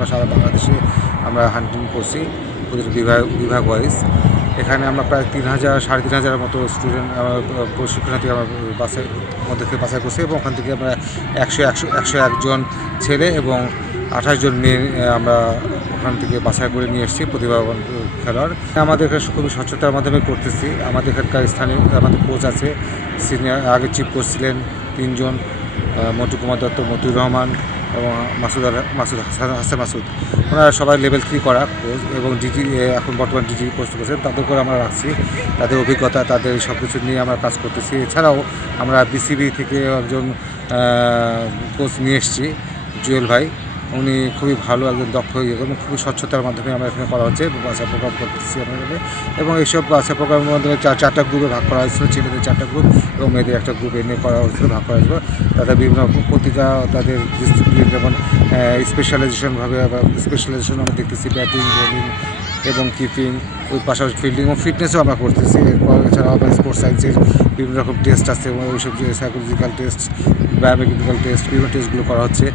আমরা সারা বাংলাদেশে আমরা হান্টিং করছি প্রতিটি বিভাগ ওয়াইজ। এখানে আমরা প্রায় 3,000-3,500 মতো স্টুডেন্ট প্রশিক্ষণার্থী আমরা বাসের মধ্যে থেকে বাছাই করছি এবং ওখান থেকে আমরা 101 জন ছেলে এবং 28 জন মেয়ে আমরা ওখান থেকে বাছাই করে নিয়ে এসেছি প্রতিভাবান খেলোয়াড়। আমাদের এখানে খুবই স্বচ্ছতার মাধ্যমে করতেছি। আমাদের এখানকার স্থানীয় আমাদের কোচ আছে, সিনিয়র আগে চিফ কোচ ছিলেন 3 জন, মন্টু কুমার দত্ত, মতিউর রহমান এবং হাসান মাসুদ। ওনারা সবাই লেভেল 3 করা কোচ এবং ডিজি এখন বর্তমান ডিজি কোচ করেছেন। তাদের করে আমরা রাখছি, তাদের অভিজ্ঞতা তাদের সব কিছু নিয়ে আমরা কাজ করতেছি। এছাড়াও আমরা বিসিবি থেকে একজন কোচ নিয়ে এসেছি, জুয়েল ভাই। উনি খুবই ভালো একজন দক্ষ এবং খুবই স্বচ্ছতার মাধ্যমে আমরা এখানে করা হচ্ছে, বাচ্চা প্রোগ্রাম করতেছি আমাদের। এবং এইসব বাচ্চা প্রোগ্রামের মাধ্যমে 4টা গ্রুপে ভাগ করা হয়েছিল, ছেলেদের 4টা গ্রুপ এবং মেয়েদের একটা গ্রুপ এনে করা হয়েছিল, ভাগ করা হয়েছিল। তাদের বিভিন্ন প্রতিটা তাদের ডিসিপ্লিন যেমন স্পেশালাইজেশনভাবে স্পেশালাইজেশন আমরা দেখতেছি, ব্যাটিং, বোলিং এবং কিপিং, ওই পাশাপাশি ফিল্ডিং এবং ফিটনেসও আমরা করতেছি। এরপর এছাড়াও আবার স্পোর্টস সায়েন্সের বিভিন্ন রকম টেস্ট আছে এবং ওইসব সাইকোলজিক্যাল টেস্ট, বায়োমেকানিক্যাল টেস্ট, বিভিন্ন টেস্টগুলো করা হচ্ছে।